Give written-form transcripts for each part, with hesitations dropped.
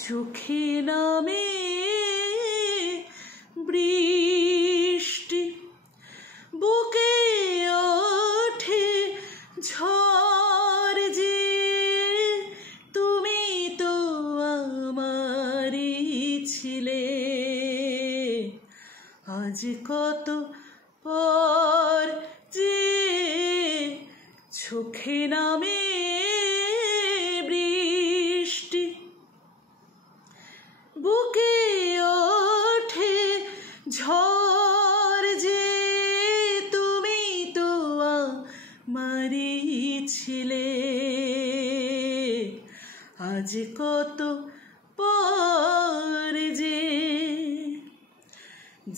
চোখে নামে বৃষ্টি, বুকে ওঠে ঝড় যে, তুমি তো আমারই ছিলে। আজ কত পর যে চোখে নামে বৃষ্টি, বুকে ওঠে ঝড় যে, তুমি তো আমারই ছিলে। আজ কত পর যে,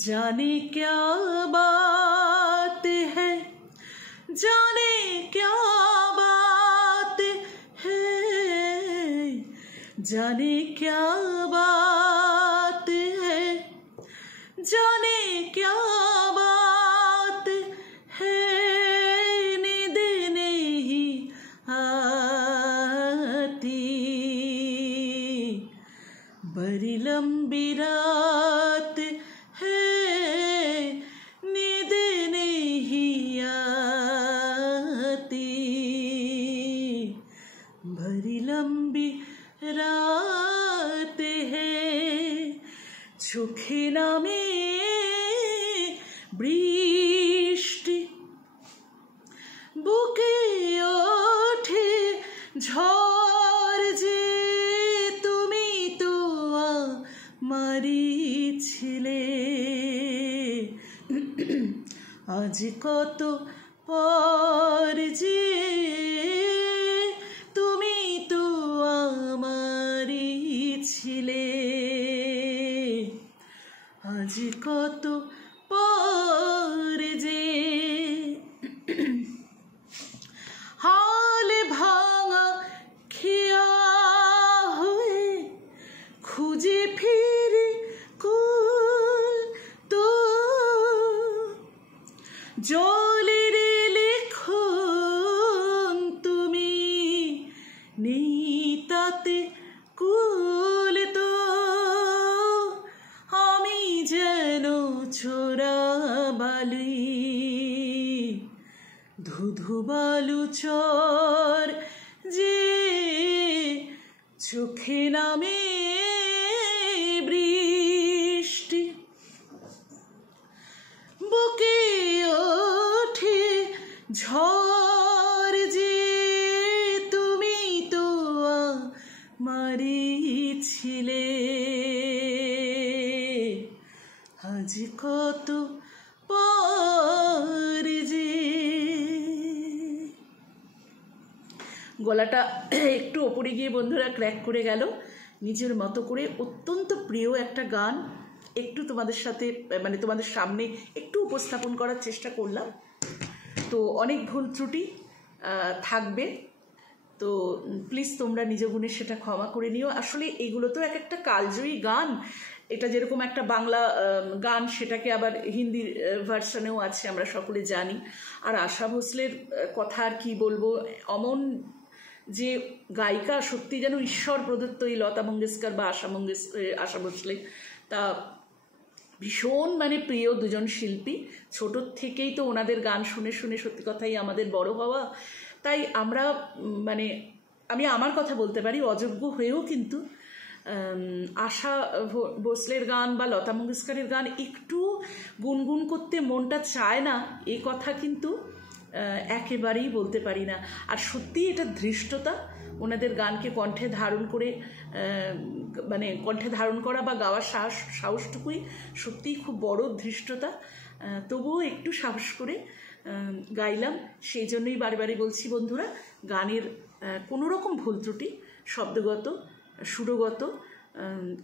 जाने क्या बात है, जाने क्या बात है, जाने क्या बात है, जाने क्या बात है, नींद नहीं आती, बड़ी लंबी रात है, नींद नहीं आती, बड़ी लंबी रात है। চোখে নামে বৃষ্টি, বুকে ওঠে ঝড় যে, তুমি তো আমারই ছিলে। আজ কত পর যে, তুমি তো আমারই ছিলে। আজ কত পর যে, হাল ভাঙা খেয়া হয়ে খুঁজে ফিরে কুল তো, জলের লেখন তুমি নেই তাতে কুল তো, আমি যেন ছোড়া বালি, ধুধু বালু চর যে, চোখে নামে বৃষ্টি, বুকে ওঠে ঝড় যে, তুমি তো আমারই ছিলে। আজ কত পর যে। গলাটা একটু ওপরে গিয়ে বন্ধুরা ক্র্যাক করে গেল। নিজের মতো করে অত্যন্ত প্রিয় একটা গান একটু তোমাদের সাথে মানে তোমাদের সামনে একটু উপস্থাপন করার চেষ্টা করলাম। তো অনেক ভুল ত্রুটি থাকবে, তো প্লিজ তোমরা নিজ গুণে সেটা ক্ষমা করে নিও। আসলে এগুলো তো এক একটা কালজয়ী গান, এটা যেরকম একটা বাংলা গান সেটাকে আবার হিন্দি ভার্সনেও আছে, আমরা সকলে জানি। আর আশা ভোসলের কথা আর কি বলবো, অমন যে গায়িকা, সত্যি যেন ঈশ্বর প্রদত্ত এই লতা মঙ্গেশকর বা আশা ভোসলে, তা ভীষণ মানে প্রিয় দুজন শিল্পী। ছোটোর থেকেই তো ওনাদের গান শুনে শুনে সত্যি কথাই আমাদের বড় হওয়া। তাই আমরা মানে আমি আমার কথা বলতে পারি, অযোগ্য হয়েও কিন্তু আশা ভোসলের গান বা লতা মঙ্গেশকরের গান একটু গুনগুন করতে মনটা চায় না, এ কথা কিন্তু একেবারেই বলতে পারি না। আর সত্যিই এটা ধৃষ্টতা, ওনাদের গানকে কণ্ঠে ধারণ করে মানে কণ্ঠে ধারণ করা বা গাওয়ার সাহসটুকুই সত্যিই খুব বড় ধৃষ্টতা। তবুও একটু সাহস করে গাইলাম, সেই জন্যই বারে বারে বলছি বন্ধুরা, গানের কোনো রকম ভুল ত্রুটি, শব্দগত সুরগত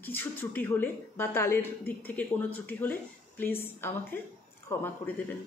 কিছু ত্রুটি হলে বা তালের দিক থেকে কোনো ত্রুটি হলে প্লিজ আমাকে ক্ষমা করে দেবেন।